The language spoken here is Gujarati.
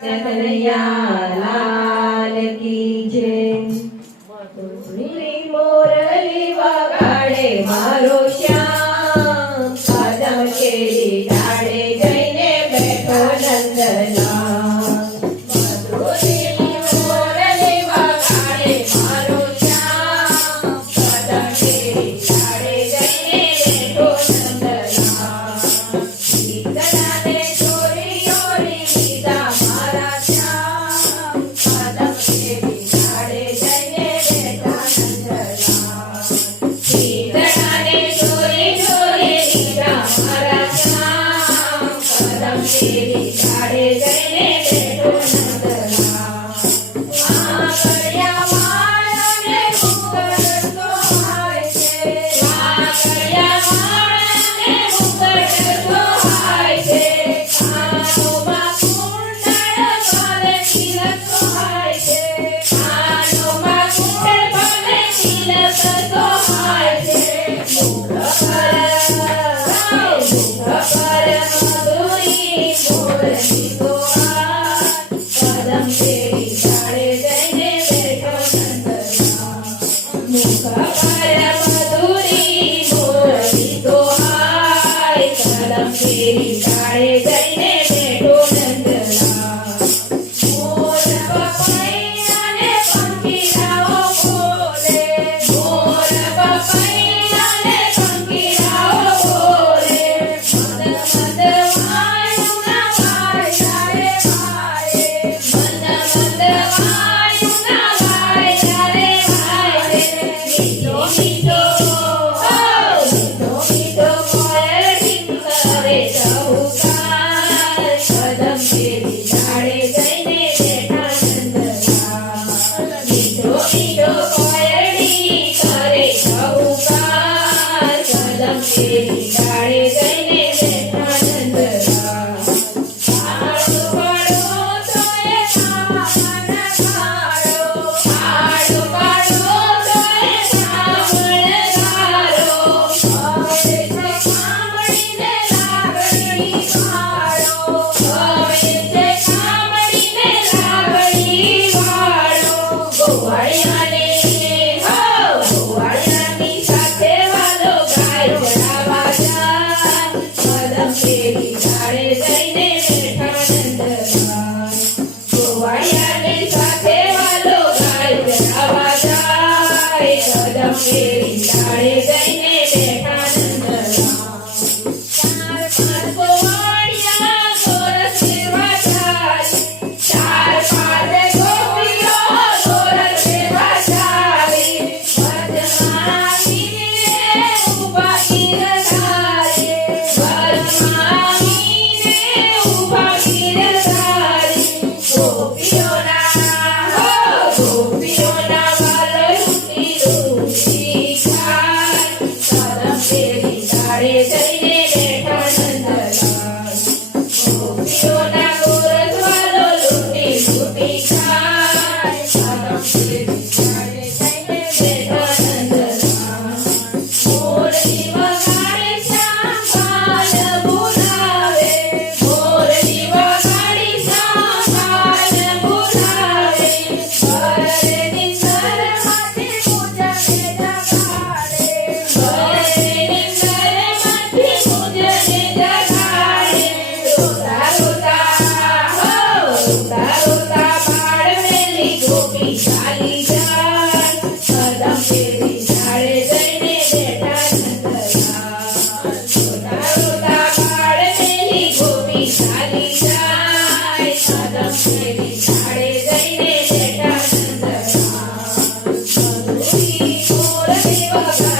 કનૈયા લાલ કી જય। મુરલી મોરલી વગાડે મારો શ્યામ, કદમ કેરી ડાળે જઈને બેઠો નંદલાલ। મુરલી મોરલી વગાડે મારો શ્યામ, કદમ કેરી ડાળે જઈને બેઠો નંદલાલ। શીતળાને ચોરીઓ લીધા મારા શ્યામ, કદમ કેરી ડાળે જઈને બેઠા નંદલાલ। શીતળાને ચોરીઓ લીધા મારા શ્યામ, કદમ કેરી ડાળે જઈને બેઠો નંદલાલ। આંગળિયા માળને મુકટ સોહાય છે, આંગળિયા માળને મુકટ સોહાય છે, કાનોમાં કુંડળ ભલે તિલક સોહાય છે, કાનોમાં કુંડળ ભલે તિલક સોહાય છે। મુખ પર મધુરી મોરલી સોહાય, કદમ કેરી ડાળે જઈને બેઠો નંદલાલ। મુખ પર મધુરી મોરલી સોહાય, કદમ કેરી ડાળે જઈને બેઠો નંદલાલ। મોર પપૈયાને પંખીડાઓ બોલે, મોર પપૈયાને પંખીડાઓ બોલે, મદ મદ વાયુના વાય વાય, મદ મદ વાયુના વાય વાય। મીઠો મીઠો મીઠો મીઠો કોયલ ટીમ કરે ચહુકાર, કદમ કેરી ડાળે જઈને બેઠા નંદલાલ। મીઠો મીઠો કોયલડી કરે ચહુકાર, કદમ કેરી ડાળે જઈને બેઠા નંદલાલ। કાળો કાળો તોય કામણ કાળો, કાળો કાળો તોય કામણ કાળો, હવે છે કામણીને લાગણી વાળો, હવે છે કામણીને લાગણી વાળો। ગોવાળિયાને ગોવાળિયાની સાથે વાલો ગાય ચડાવવા જાય, કદમ કેરી ડાળે જઈને બેઠા નંદલાલ। ગોવાળિયાની સાથે વાલો ગાય ચડાવવા જાય, કદમ કેરી ડાળે જઈને બેઠા નંદલાલ। ચાર પાંચ ગોવાળિયા ગોરસ લેવા જાય, ચાર પાંચ ગોપીઓ ગોરસ લેવા જાય, વનમાં આવીને ઊભા ગીરધારે, વનમાં આવીને ઊભા ગીરધારે। ગોપીઓના વાલ રૂટી રૂટી ખાય, કદમ કેરી ડાળે જઈને બેઠા નંદલાલ। ગોપીઓના ગોરસ વાલો લૂટી લૂટી ખાય, કદમ કેરી ડાળે જઈને બેઠા નંદલાલ। મોરલી વગાડે શ્યામ બાલ બોલાવે, મોરલી વગાડી શ્યામ બાલ બોલાવે, ઘરે નિંદર માથે પૂજને જગાડે, ઘરે નિંદર માથે પૂજને જગાડે। રોતા રોતા બાળ મેલી ગોપી ચાલી જાય, કદમ કેરી ડાળે જઈને બેઠા નંદલાલ। રોતા રોતા બાળ મેલી ગોપી ચાલી જાય, કદમ કેરી ડાળે જઈને બેઠા નંદલાલ। મધુરી મોરલી વગાડે